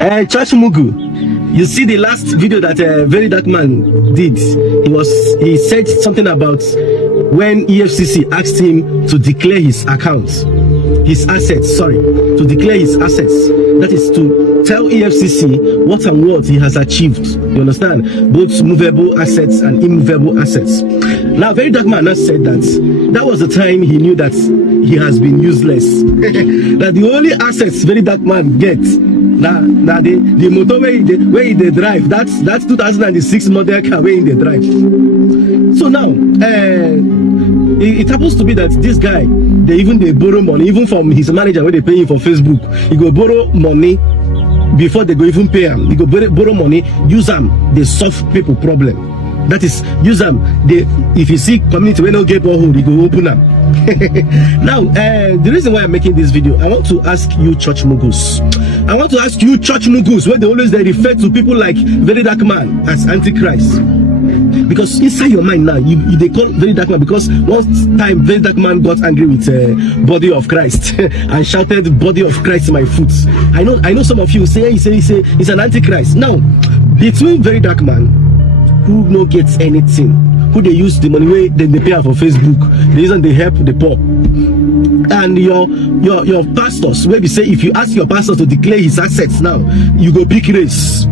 Church Mugu, you see the last video that VeryDarkMan did. He said something about when EFCC asked him to declare his accounts, his assets. Sorry, to declare his assets. That is to tell EFCC what and what he has achieved. You understand? Both movable assets and immovable assets. Now, VeryDarkMan has said that was the time he knew that he has been useless. That the only assets VeryDarkMan gets now the motor where they drive, that's 2006 model car where they drive. So now it happens to be that this guy, they borrow money even from his manager where they pay him for Facebook. He go borrow money before they go even pay him. He go borrow money, use them, they solve people problem. That is, use them. If you see community when no get borehole, you go open them. Now, the reason why I'm making this video, I want to ask you, church mugus. I want to ask you, church mugus, where they refer to people like VeryDarkMan as Antichrist. Because inside your mind now, they call VeryDarkMan because one time VeryDarkMan got angry with body of Christ and shouted, "Body of Christ, my foot." I know some of you say he's an Antichrist. Now, between VeryDarkMan, who no gets anything, who they use the money way then they pay for Facebook, the reason they help the poor, and your pastors, where we say if you ask your pastor to declare his assets now, you go pick race.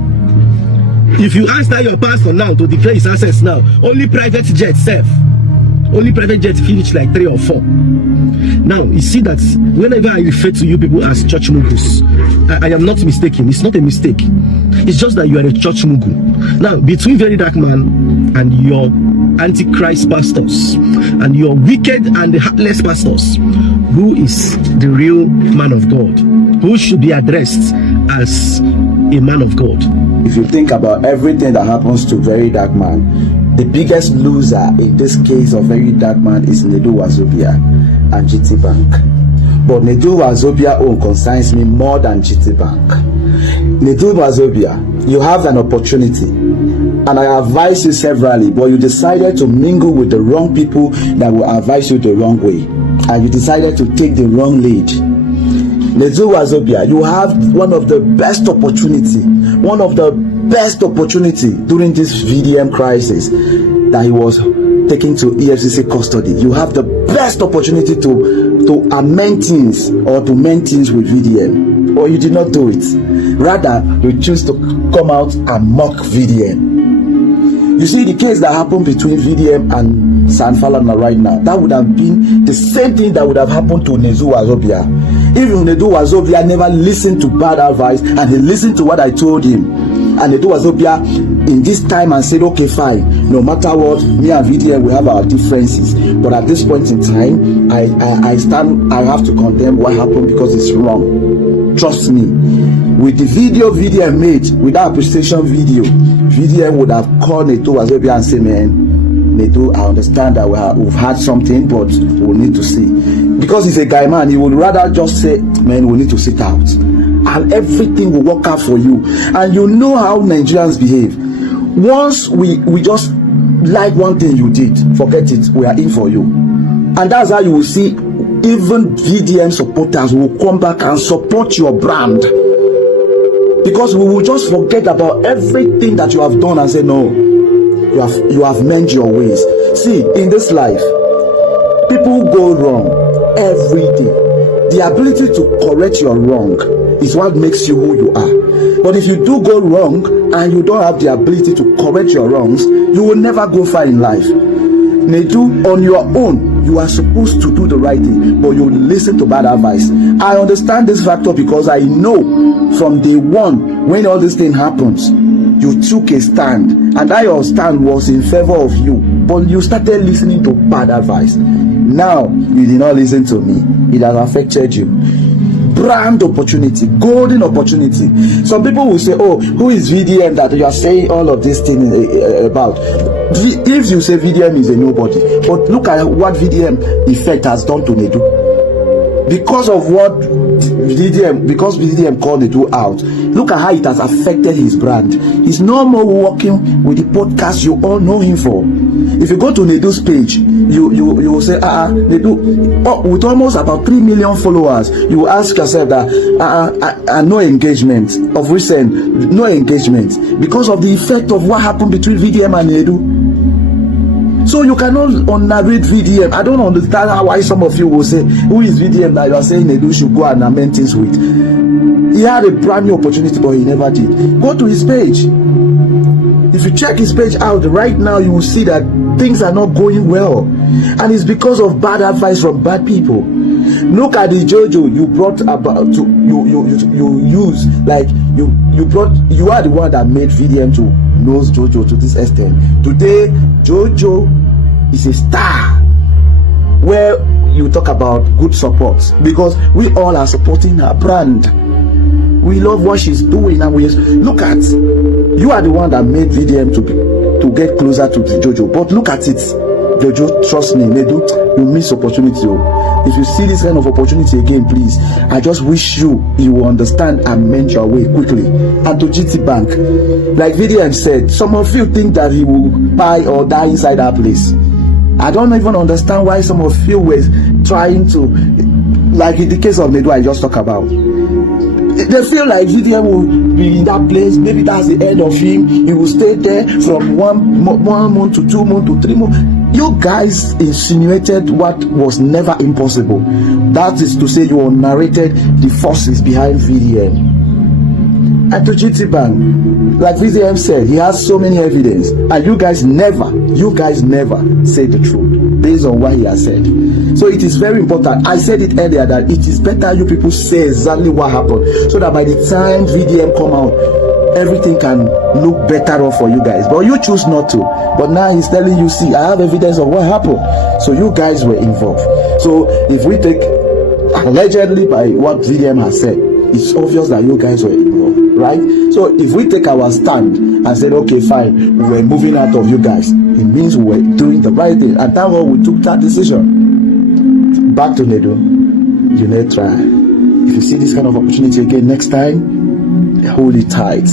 If you ask that your pastor now to declare his assets now, only private jets finish like 3 or 4. Now you see that whenever I refer to you people as church mugus, I am not mistaken. It's not a mistake. It's just that you are a church mugu. Now, between VeryDarkMan and your Antichrist pastors and your wicked and heartless pastors, who is the real man of God? Who should be addressed as a man of God? If you think about everything that happens to VeryDarkMan, the biggest loser in this case of VeryDarkMan is Nedu Wazobia and GTBank. But Nedu Wazobia own concerns me more than GTBank. Nedu Wazobia, you have an opportunity, and I advise you severally, but you decided to mingle with the wrong people that will advise you the wrong way, and you decided to take the wrong lead. Nedu Wazobia, you have one of the best opportunity during this VDM crisis that he was taken to EFCC custody. You have the best opportunity to amend things or to mend things with VDM, or you did not do it. Rather, you choose to come out and mock VDM. You see, the case that happened between VDM and Sanfalana right now, that would have been the same thing that would have happened to Nedu Wazobia. If Nedu Wazobia never listened to bad advice and he listened to what I told him, and Nedu Wazobia in this time and said, okay, fine, no matter what, me and VDM we have our differences, but at this point in time, I have to condemn what happened because it's wrong. Trust me. With the video VDM made, with that appreciation video, VDM would have called Nedu Wazobia and say, man, Nedu, I understand that we've had something, but we'll need to see. Because he's a guy man, he would rather just say, man, we need to sit out, and everything will work out for you. And you know how Nigerians behave. Once we just like one thing you did, forget it, we are in for you. And that's how you will see even VDM supporters will come back and support your brand, because we will just forget about everything that you have done and say, no, you have mended your ways. See, in this life, people go wrong every day. The ability to correct your wrong is what makes you who you are. But if you do go wrong and you don't have the ability to correct your wrongs, you will never go far in life. Nedu, on your own, you are supposed to do the right thing, but you listen to bad advice. I understand this factor because I know from day one, when all this thing happens, you took a stand, and that your stand was in favor of you, but you started listening to bad advice. Now you did not listen to me. It has affected you. Brand opportunity, golden opportunity. Some people will say, oh, who is VDM that you are saying all of this thing about? If you say VDM is a nobody, but look at what VDM effect has done to Nedu. Because of what VDM called Nedu out, look at how it has affected his brand. He's no more working with the podcast you all know him for. If you go to Nedu's page, you will say, Nedu, with almost about 3 million followers, you will ask yourself that no engagement of recent, no engagement because of the effect of what happened between VDM and Nedu. So you cannot narrate VDM. I don't understand why some of you will say, who is VDM that you are saying Nedu should go and amend things with? He had a brand new opportunity, but he never did. Go to his page. If you check his page out right now, you will see that things are not going well, and it's because of bad advice from bad people. Look at the JoJo you brought about to you use, like you are the one that made VDM to know JoJo to this extent. Today JoJo is a star where you talk about good support, because we all are supporting her brand. We love what she's doing, and we look at, you are the one that made VDM to get closer to the JoJo. But look at it, JoJo, trust me, Nedu, you miss opportunity. If you see this kind of opportunity again, please, I just wish you will understand and mend your way quickly. And to GTBank, like VDM said, some of you think that he will buy or die inside that place. I don't even understand why some of you were trying to, like in the case of Nedu I just talked about. They feel like VDM will be in that place. Maybe that's the end of him. He will stay there from one month to 2 months to 3 months. You guys insinuated what was never impossible. That is to say, you narrated the forces behind VDM. And to GTBank, like VDM said, he has so many evidence, and you guys never say the truth based on what he has said. So it is very important. I said it earlier that it is better you people say exactly what happened, so that by the time VDM come out, everything can look better off for you guys. But you choose not to. But now he's telling you, see, I have evidence of what happened. So you guys were involved. So if we take allegedly by what VDM has said, it's obvious that you guys were involved, right? So if we take our stand and said, okay, fine, we were moving out of you guys, it means we were doing the right thing. And that's why we took that decision. Back to Nedu, you need to try. If you see this kind of opportunity again next time, hold it tight.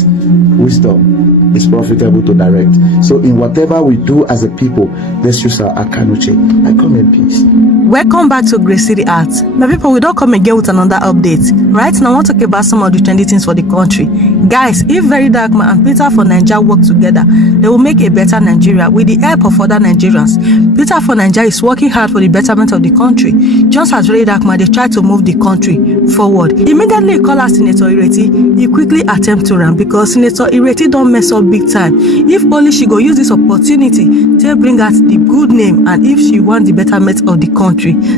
Wisdom is profitable to direct. So in whatever we do as a people, let's use our akanuche. I come in peace. Welcome back to Great City Arts. My people, we don't come again with another update. Right now, I want to talk about some of the trendy things for the country. Guys, if VeryDarkMan and Peter for Naija work together, they will make a better Nigeria with the help of other Nigerians. Peter for Naija is working hard for the betterment of the country. Just as VeryDarkMan, they try to move the country forward. Immediately he called out Senator Ireti, he quickly attempt to run because Senator Ireti don't mess up big time. If only she go use this opportunity to bring out the good name, and if she wants the betterment of the country.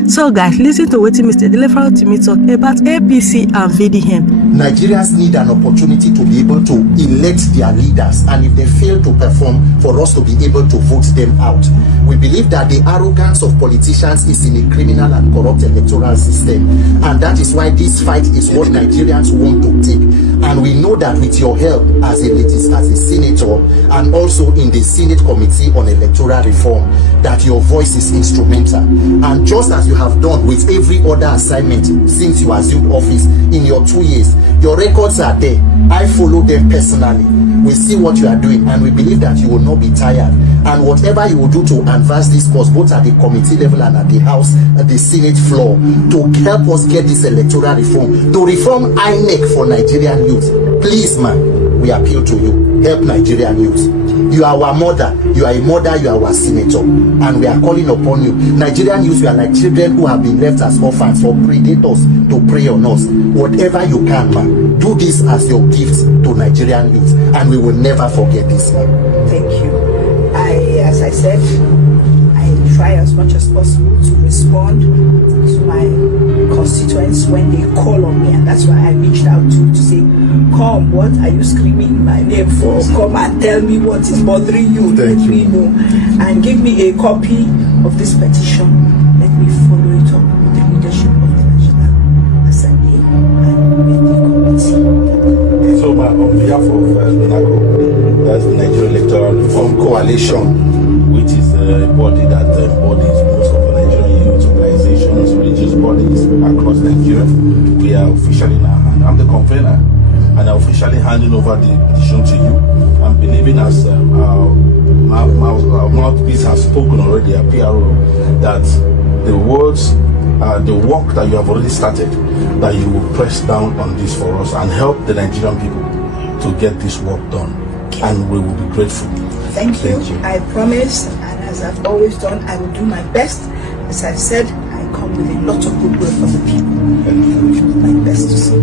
So guys, listen to Wetin Mr. Deliverer to me talk about APC and VDM. Nigerians need an opportunity to be able to elect their leaders, and if they fail to perform, for us to be able to vote them out. We believe that the arrogance of politicians is in a criminal and corrupt electoral system, and that is why this fight is what Nigerians want to take. And we know that with your help as a senator, and also in the Senate Committee on Electoral Reform, that your voice is instrumental. And just as you have done with every other assignment since you assumed office in your 2 years, your records are there. I follow them personally. We see what you are doing, and we believe that you will not be tired. And whatever you will do to advance this cause, both at the committee level and at the House, at the Senate floor, to help us get this electoral reform, to reform INEC for Nigerian youth. Please, man, we appeal to you. Help Nigerian youth. You are our mother, you are a mother, you are our senator, and we are calling upon you. Nigerian youth, you are like children who have been left as orphans for predators to prey on us. Whatever you can, man, do this as your gift to Nigerian youth, and we will never forget this, man. Thank you. As I said, I try as much as possible to respond to my constituents when they call on me, and that's why I reached out to say, come, what are you screaming my name for? Come and tell me what is bothering you. Let me know, and give me a copy of this petition. Let me follow it up with the leadership of the National Assembly and with the committee. So, on behalf of NACO, that's the Nigerian Electoral Reform Coalition, which is a body that embodies most of the Nigerian youth organizations, religious bodies across Nigeria, we are officially now, and I'm the convener, and I'm officially handing over the petition to you. I'm believing as our mouthpiece has spoken already, a PRO, that the words, the work that you have already started, that you will press down on this for us and help the Nigerian people to get this work done, and we will be grateful. Thank you. I promise, and as I've always done, I will do my best. As I've said, I come with a lot of goodwill for the people. And I will do my best to see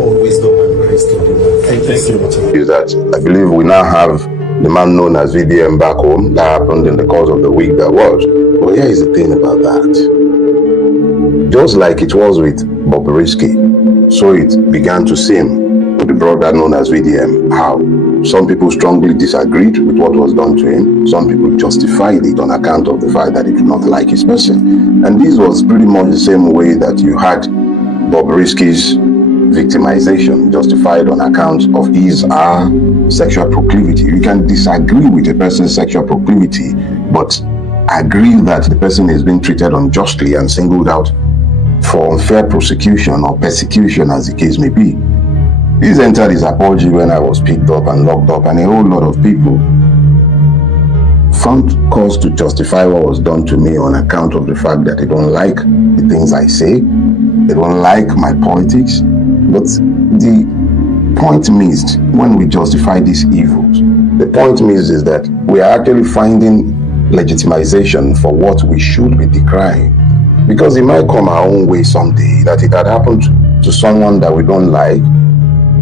All wisdom and grace to you. Thank you so much. Is that I believe we now have the man known as VDM back home. That happened in the course of the week that was. But here is the thing about that. Just like it was with Bobrisky, so it began to seem with the brother known as VDM, how some people strongly disagreed with what was done to him. Some people justified it on account of the fact that they did not like his person. And this was pretty much the same way that you had Bobrisky's victimization justified on account of his sexual proclivity. You can disagree with a person's sexual proclivity, but agree that the person is being treated unjustly and singled out for unfair prosecution or persecution, as the case may be. This entered his apology when I was picked up and locked up, and a whole lot of people found cause to justify what was done to me on account of the fact that they don't like the things I say, they don't like my politics. But the point missed when we justify these evils, the point missed is that we are actually finding legitimization for what we should be decrying. Because it might come our own way someday. That it had happened to someone that we don't like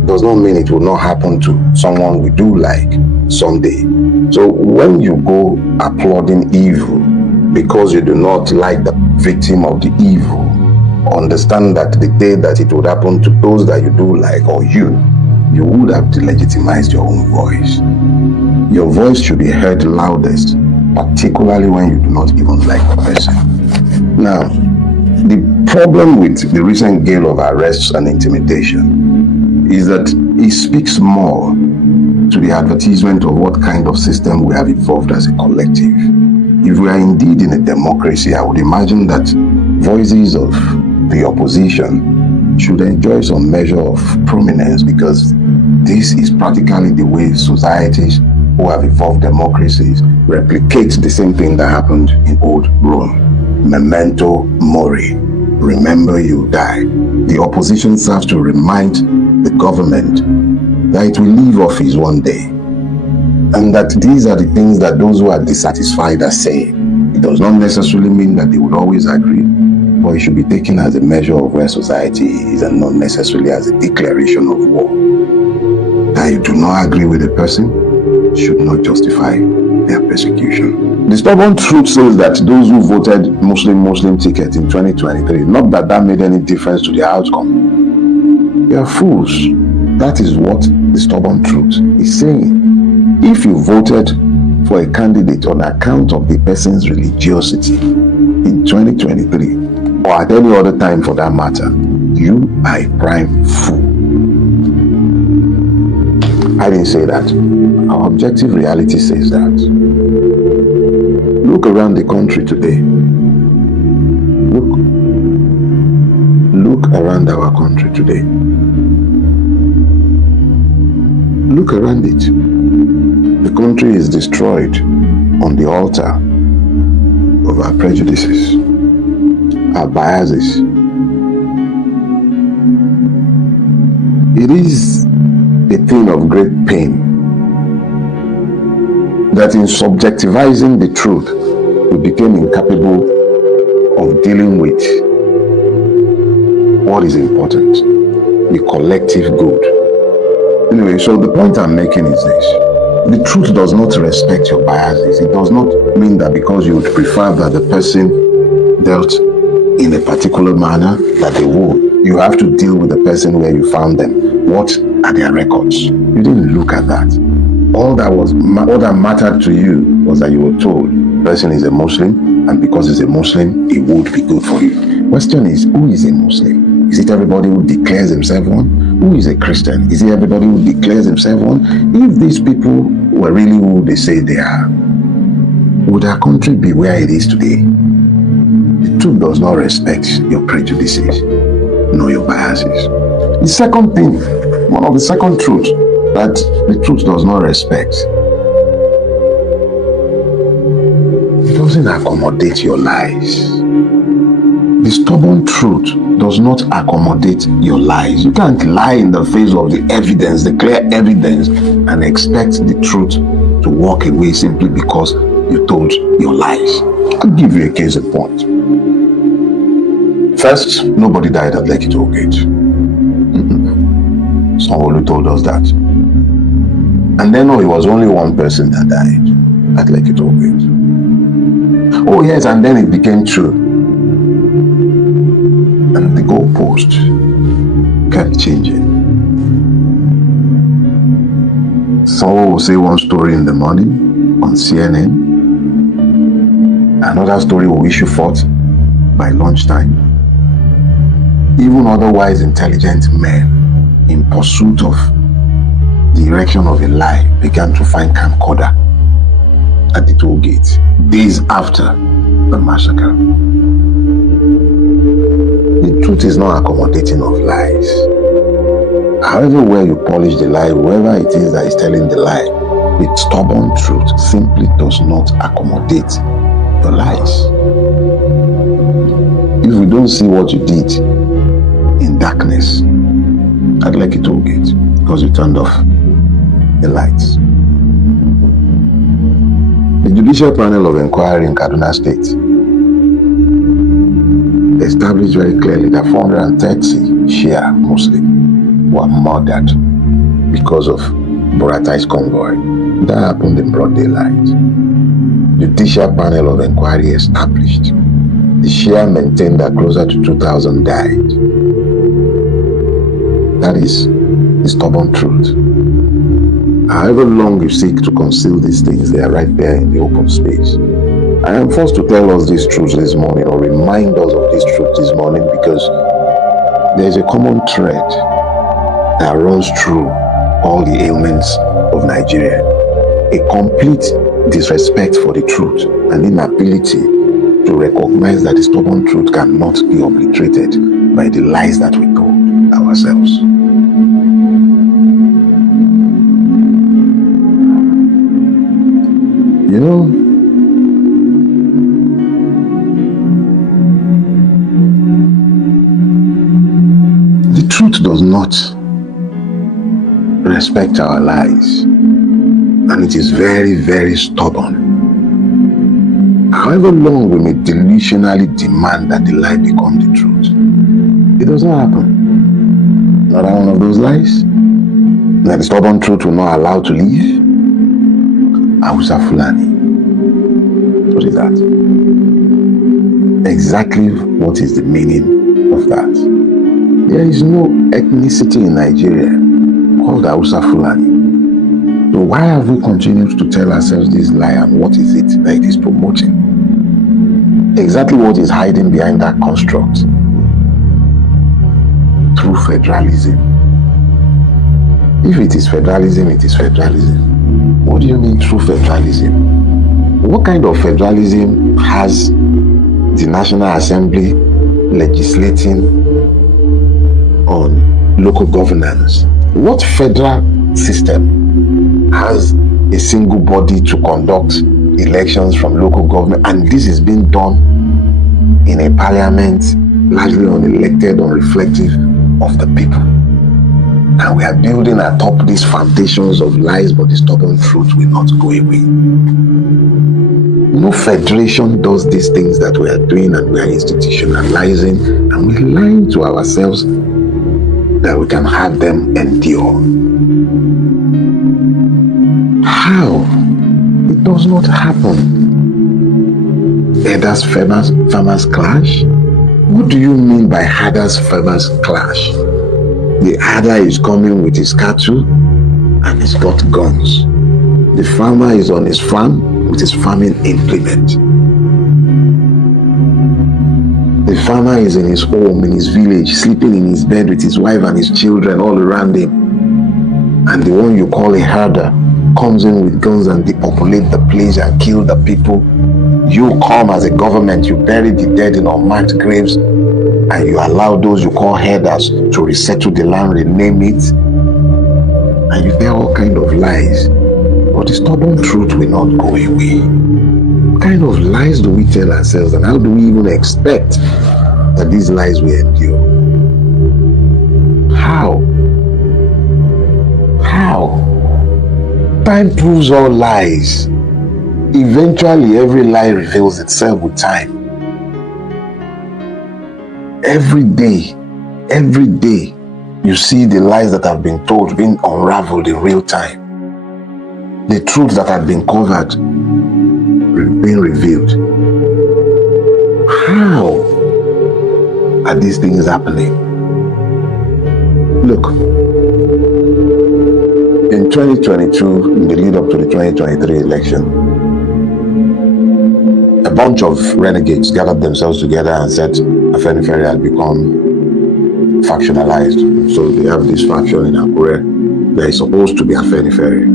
does not mean it will not happen to someone we do like someday. So when you go applauding evil because you do not like the victim of the evil, understand that the day that it would happen to those that you do like, or you would have delegitimized your own voice. Your voice should be heard loudest, particularly when you do not even like the person. Now, the problem with the recent gale of arrests and intimidation is that it speaks more to the advertisement of what kind of system we have evolved as a collective. If we are indeed in a democracy, I would imagine that voices of the opposition should enjoy some measure of prominence, because this is practically the way societies who have evolved democracies replicate the same thing that happened in old Rome. Memento mori. Remember you die. The opposition serves to remind the government that it will leave office one day, and that these are the things that those who are dissatisfied are saying. It does not necessarily mean that they would always agree, but it should be taken as a measure of where society is, and not necessarily as a declaration of war. That you do not agree with a person should not justify their persecution. The stubborn truth says that those who voted Muslim ticket in 2023, not that that made any difference to the outcome. They are fools. That is what the stubborn truth is saying. If you voted for a candidate on account of the person's religiosity in 2023, or at any other time for that matter, you are a prime fool. I didn't say that. Our objective reality says that. Look around the country today. Look around our country today. Look around it. The country is destroyed on the altar of our prejudices, our biases. It is a thing of great pain that in subjectivizing the truth, we became incapable of dealing with what is important, the collective good. Anyway, so the point I'm making is this. The truth does not respect your biases. It does not mean that because you would prefer that the person dealt in a particular manner that they would. You have to deal with the person where you found them. What are their records? You didn't look at that. All that mattered to you was that you were told the person is a Muslim, and because he's a Muslim, it would be good for you. Question is, who is a Muslim? Is it everybody who declares himself one? Who is a Christian? Is it everybody who declares himself one? If these people were really who they say they are, would our country be where it is today? The truth does not respect your prejudices, nor your biases. The second thing, one of the second truths that the truth does not respect doesn't accommodate your lies. The stubborn truth does not accommodate your lies. You can't lie in the face of the evidence, the clear evidence, and expect the truth to walk away simply because you told your lies. I'll give you a case in point. First, nobody died at Lekki Toll Gate. Someone told us that. And then, no, it was only one person that died at Lekki Toll Gate. Oh yes, and then it became true. And the goalpost kept changing. Someone will say one story in the morning on CNN. Another story will issue forth by lunchtime. Even otherwise intelligent men in pursuit of the erection of a lie began to find camcorder at the toll gate days after the massacre. The truth is not accommodating of lies. However well you polish the lie, whoever it is that is telling the lie, with stubborn truth simply does not accommodate your lies. If we don't see what you did in darkness at Lekki Toll Gate because you turned off the lights. The Judicial Panel of Inquiry in Kaduna State established very clearly that 430 Shia Muslims were murdered because of Buratai's convoy. That happened in broad daylight. Judicial Panel of Inquiry established. The Shia maintained that closer to 2,000 died. That is the stubborn truth. However long you seek to conceal these things, they are right there in the open space. I am forced to tell us these truths this morning, or remind us of these truths this morning, because there is a common thread that runs through all the ailments of Nigeria. A complete disrespect for the truth and inability to recognize that the stubborn truth cannot be obliterated by the lies that we told ourselves. You know, the truth does not respect our lies, and it is very, very stubborn. However long we may delusionally demand that the lie become the truth, it does not happen. Another one of those lies that the stubborn truth will not allow to live. Hausa Fulani. What is that? Exactly what is the meaning of that? There is no ethnicity in Nigeria called Hausa Fulani. So why have we continued to tell ourselves this lie, and what is it that it is promoting? Exactly what is hiding behind that construct? Through federalism. If it is federalism, it is federalism. What do you mean through federalism? What kind of federalism has the National Assembly legislating on local governance? What federal system has a single body to conduct elections from local government, and this is being done in a parliament largely unelected, unreflective of the people? And we are building atop these foundations of lies, but the stubborn truth will not go away. No federation does these things that we are doing, and we are institutionalizing, and we're lying to ourselves that we can have them endure. How? It does not happen. Herders farmers clash? What do you mean by herders farmers clash? The herder is coming with his cattle and he's got guns. The farmer is on his farm with his farming implement. The farmer is in his home, in his village, sleeping in his bed with his wife and his children all around him. And the one you call a herder comes in with guns and depopulate the place and kill the people. You come as a government, you bury the dead in unmarked graves, and you allow those you call herders to resettle the land, rename it, and you tell all kind of lies. But the stubborn truth will not go away. What kind of lies do we tell ourselves, and how do we even expect that these lies will endure? How? Time proves all lies. Eventually, every lie reveals itself with time. Every day, you see the lies that have been told being unraveled in real time. The truth that had been covered being revealed. How are these things happening? Look, in 2022, in the lead up to the 2023 election, a bunch of renegades gathered themselves together and said Afenifere had become factionalized. So they have this faction in Akure that is supposed to be Afenifere.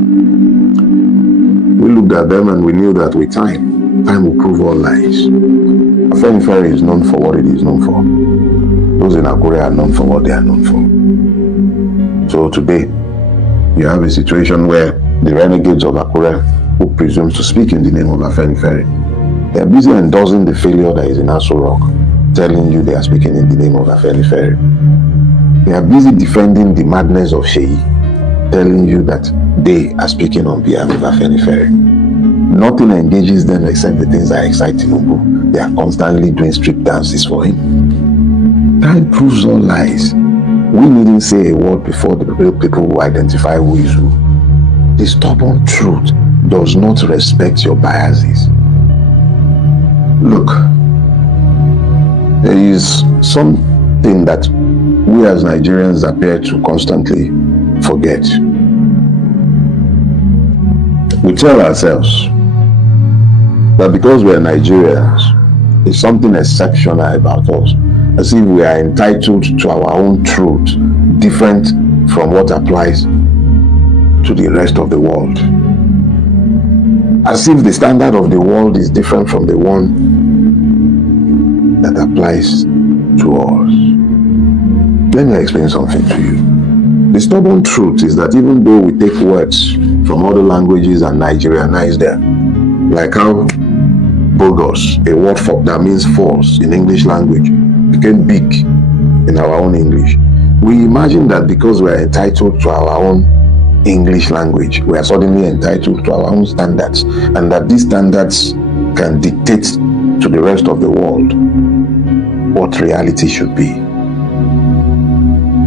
We looked at them and we knew that with time will prove all lies. Afenifere is known for what it is known for. Those in Akure are known for what they are known for. So today, you have a situation where the renegades of Akure, who presumes to speak in the name of Afenifere, they are busy endorsing the failure that is in Aso Rock, telling you they are speaking in the name of Afenifere. They are busy defending the madness of Seyi, telling you that they are speaking on behalf of Afenifere. Nothing engages them except the things that excite Tinubu. They are constantly doing street dances for him. Time proves all lies. We needn't say a word before the real people will identify who is who. The stubborn truth does not respect your biases. Look, there is something that we as Nigerians appear to constantly forget. We tell ourselves that because we are Nigerians, there's something exceptional about us, as if we are entitled to our own truth, different from what applies to the rest of the world. As if the standard of the world is different from the one that applies to us. Let me explain something to you. The stubborn truth is that even though we take words from other languages and Nigerianize them, like how bogus, a word for that means false in English language, became big in our own English, we imagine that because we are entitled to our own English language, we are suddenly entitled to our own standards, and that these standards can dictate to the rest of the world what reality should be.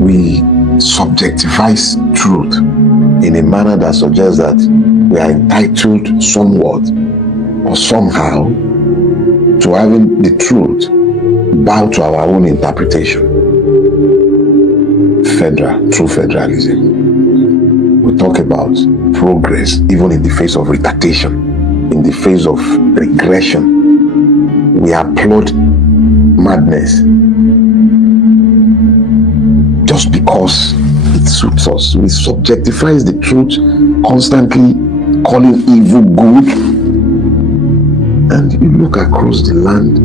We subjectify truth in a manner that suggests that we are entitled somewhat or somehow to having the truth bow to our own interpretation. True federalism. We talk about progress even in the face of retardation, in the face of regression. We applaud madness just because it suits us. We subjectify the truth, constantly calling evil good. And you look across the land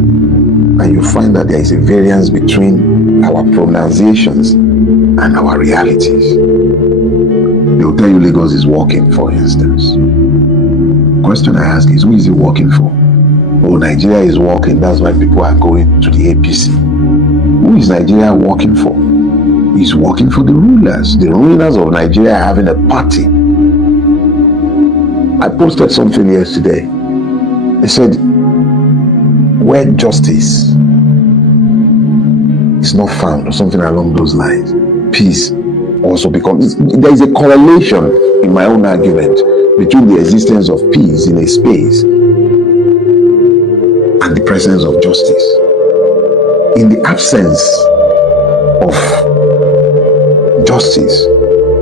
and you find that there is a variance between our pronunciations and our realities. They will tell you Lagos is working, for instance. The question I ask is, who is it working for? Oh, Nigeria is working, that's why people are going to the APC. Who is Nigeria working for? It's working for the rulers. The rulers of Nigeria are having a party. I posted something yesterday. They said, where justice is not found, or something along those lines, peace also becomes. There is a correlation in my own argument between the existence of peace in a space and the presence of justice. In the absence of justice,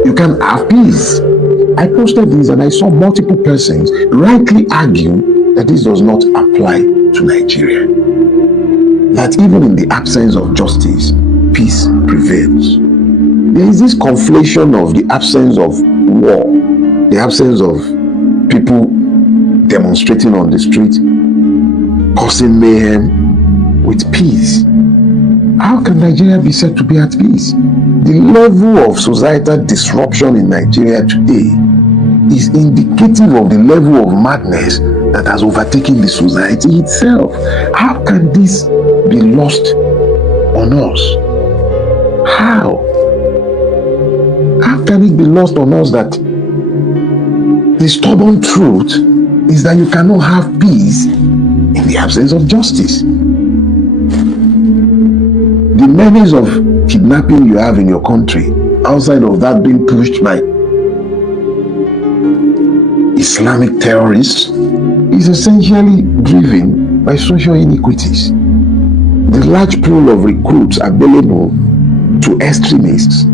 you can have peace. I posted this and I saw multiple persons rightly argue that this does not apply to Nigeria. That even in the absence of justice, peace prevails. There is this conflation of the absence of war, the absence of people demonstrating on the street, causing mayhem, with peace. How can Nigeria be said to be at peace? The level of societal disruption in Nigeria today is indicative of the level of madness that has overtaken the society itself. How can this be lost on us? How can it be lost on us that the stubborn truth is that you cannot have peace in the absence of justice? The menace of kidnapping you have in your country, outside of that being pushed by Islamic terrorists, is essentially driven by social inequities. The large pool of recruits available to extremists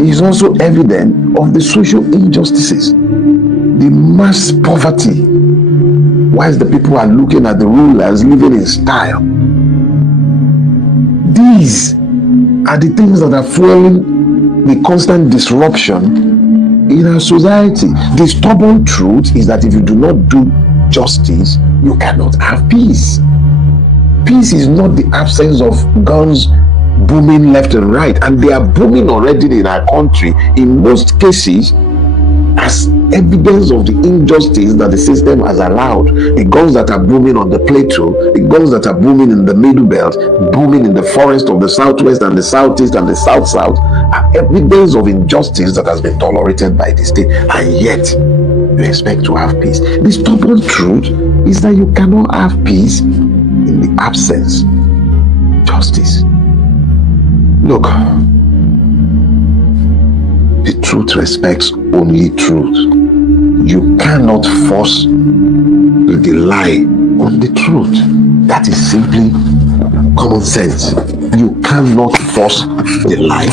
is also evident of the social injustices, the mass poverty, whilst the people are looking at the rulers living in style. These are the things that are fueling the constant disruption in our society. The stubborn truth is that if you do not do justice, you cannot have peace. Peace is not the absence of guns booming left and right, and they are booming already in our country in most cases as evidence of the injustice that the system has allowed. The guns that are booming on the plateau, the guns that are booming in the middle belt, booming in the forest of the southwest and the southeast and the south-south, are evidence of injustice that has been tolerated by the state, and yet you expect to have peace. The stubborn truth is that you cannot have peace in the absence of justice. Look, the truth respects only truth. You cannot force the lie on the truth. That is simply common sense. You cannot force the lie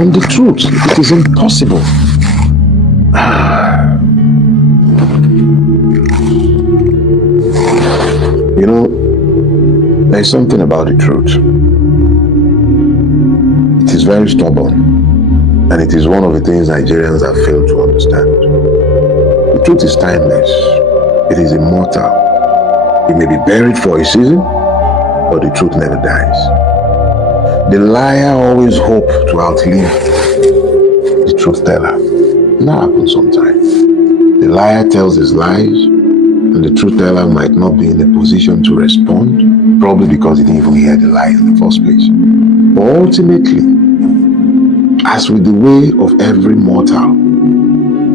on the truth. It is impossible. You know, there is something about the truth. It is very stubborn, and it is one of the things Nigerians have failed to understand. The truth is timeless. It is immortal. It may be buried for a season, but the truth never dies. The liar always hopes to outlive the truth teller. That happens sometimes. The liar tells his lies, and the truth teller might not be in a position to respond, probably because he didn't even hear the lie in the first place. But ultimately, as with the way of every mortal,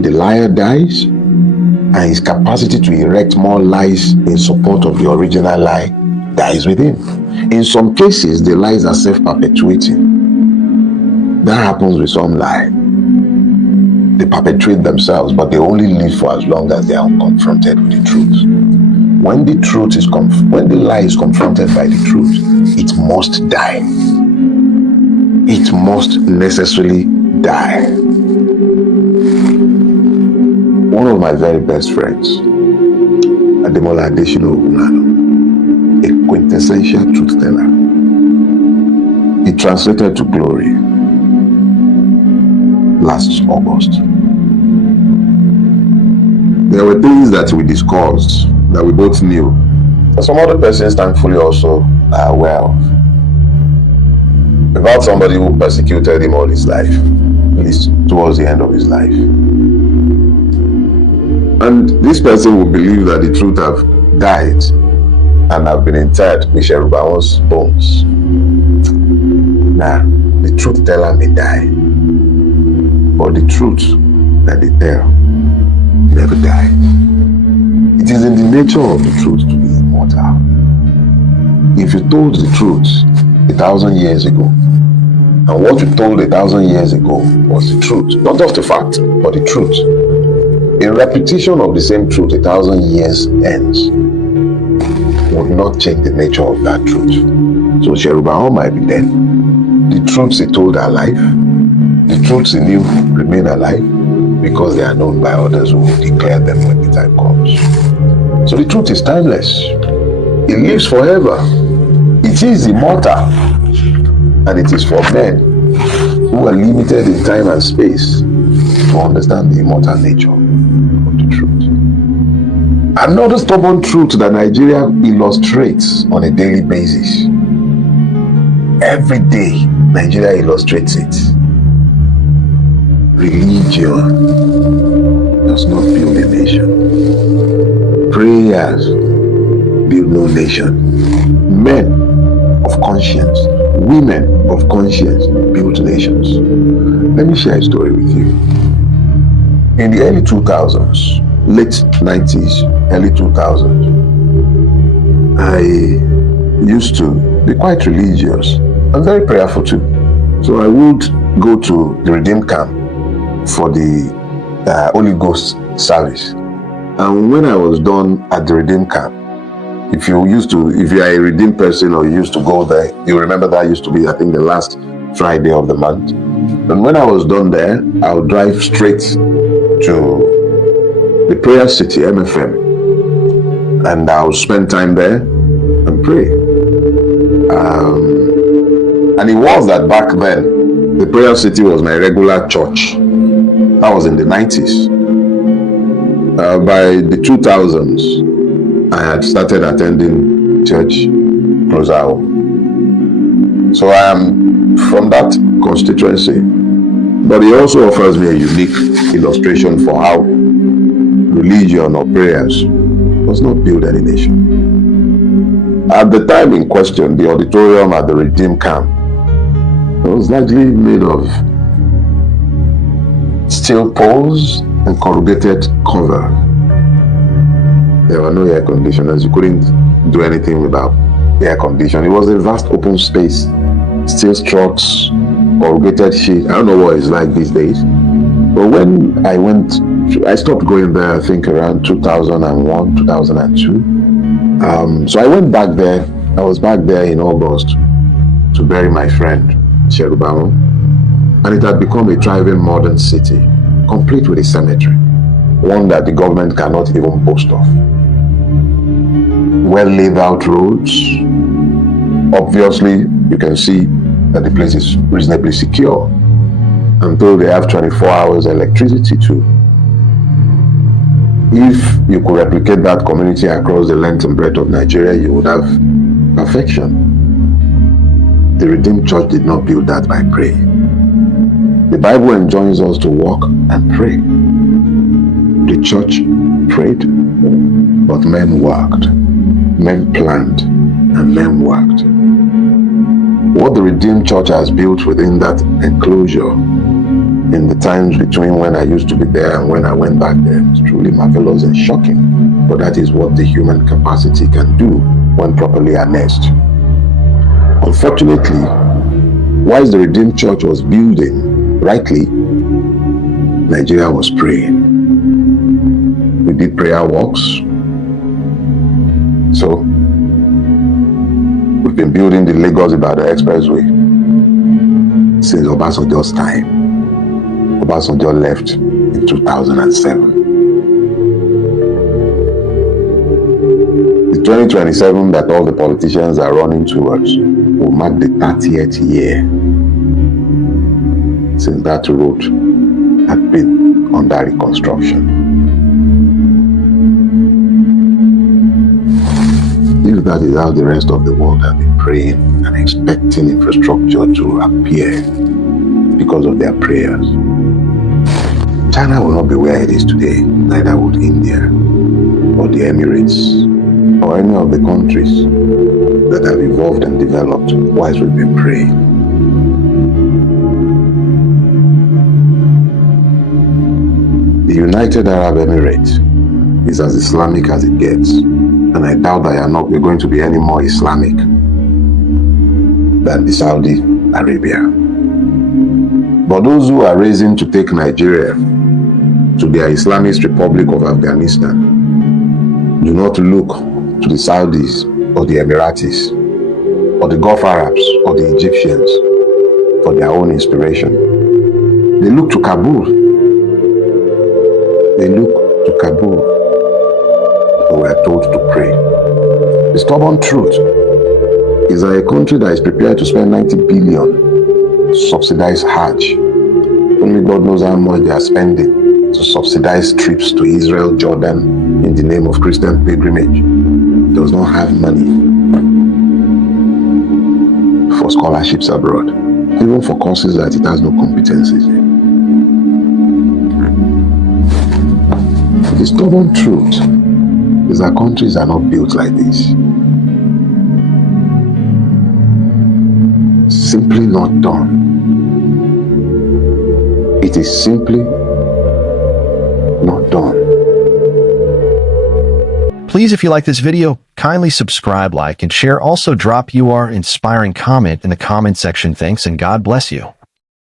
the liar dies, and his capacity to erect more lies in support of the original lie dies with him. In some cases, the lies are self-perpetuating. That happens with some lie. They perpetuate themselves, but they only live for as long as they are confronted with the truth. When the truth is when the lie is confronted by the truth, it must die. It must necessarily die. One of my very best friends, Ademola Adeshino Ogunlano, a quintessential truth teller. He translated to glory last August. There were things that we discussed that we both knew, and some other persons thankfully also are aware of, about somebody who persecuted him all his life, at least towards the end of his life. And this person will believe that the truth have died and have been interred with Sherubaon's bones. Now, the truth teller may die, but the truth that they tell never dies. It is in the nature of the truth to be immortal. If you told the truth 1,000 years ago, and what you told 1,000 years ago was the truth, not just the fact, but the truth, a repetition of the same truth 1,000 years ends would not change the nature of that truth. So Sherubaon might be dead. The truths he told are alive. The truths he knew remain alive because they are known by others who will declare them when the time comes. So the truth is timeless. It lives forever. It is immortal. And it is for men who are limited in time and space to understand the immortal nature of the truth. Another stubborn truth that Nigeria illustrates on a daily basis. Every day, Nigeria illustrates it. Religion does not build a nation. Prayer prayers build no nation. Men of conscience, women of conscience build nations. Let me share a story with you. In the early 2000s, late 90s, early 2000s, I used to be quite religious and very prayerful too. So I would go to the Redeem camp for the Holy Ghost service. And when I was done at the Redeem camp, if you are a Redeem person or you used to go there, you remember that used to be, I think, the last Friday of the month. And when I was done there, I would drive straight to the prayer city, MFM, and I would spend time there and pray. And it was that back then, the prayer city was my regular church. That was in the 90s. By the 2000s, I had started attending church closer home. So I am from that constituency. But it also offers me a unique illustration for how religion or prayers does not build any nation. At the time in question, the auditorium at the Redeem camp was largely made of steel poles and corrugated cover. There were no air conditioners. You couldn't do anything without air conditioning. It was a vast open space, steel struts, corrugated sheet. I don't know what it's like these days. But when I stopped going there, I think around 2001, 2002. So I went back there. I was back there in August to bury my friend, Cherubamo. And it had become a thriving modern city, complete with a cemetery, one that the government cannot even boast of. Well laid out roads. Obviously, you can see that the place is reasonably secure, until they have 24 hours electricity too. If you could replicate that community across the length and breadth of Nigeria, you would have perfection. The Redeemed Church did not build that by praying. The Bible enjoins us to walk and pray. The church prayed, but men worked. Men planned, and men worked. What the Redeemed Church has built within that enclosure in the times between when I used to be there and when I went back there is truly marvelous and shocking. But that is what the human capacity can do when properly harnessed. Unfortunately, whilst the Redeemed Church was building rightly, Nigeria was praying. We did prayer walks. So we've been building the Lagos-Ibadan Expressway since Obasanjo's time. Obasanjo left in 2007. The 2027 that all the politicians are running towards will mark the 30th year since that road had been under reconstruction. If that is how the rest of the world have been praying and expecting infrastructure to appear because of their prayers, China will not be where it is today, neither would India or the Emirates or any of the countries that have evolved and developed whilst we've been praying. The United Arab Emirates is as Islamic as it gets, and I doubt that we're going to be any more Islamic than the Saudi Arabia. But those who are raising to take Nigeria to the Islamist Republic of Afghanistan do not look to the Saudis or the Emiratis or the Gulf Arabs or the Egyptians for their own inspiration. They look to Kabul. They look to Kabul. We were told to pray. The stubborn truth is that a country that is prepared to spend 90 billion to subsidize Hajj, only God knows how much they are spending to subsidize trips to Israel, Jordan in the name of Christian pilgrimage, does not have money for scholarships abroad, even for courses that it has no competencies in. The stubborn truth Because our countries are not built like this. Simply not done. It is simply not done. Please, if you like this video, kindly subscribe, like, and share. Also drop your inspiring comment in the comment section. Thanks and God bless you.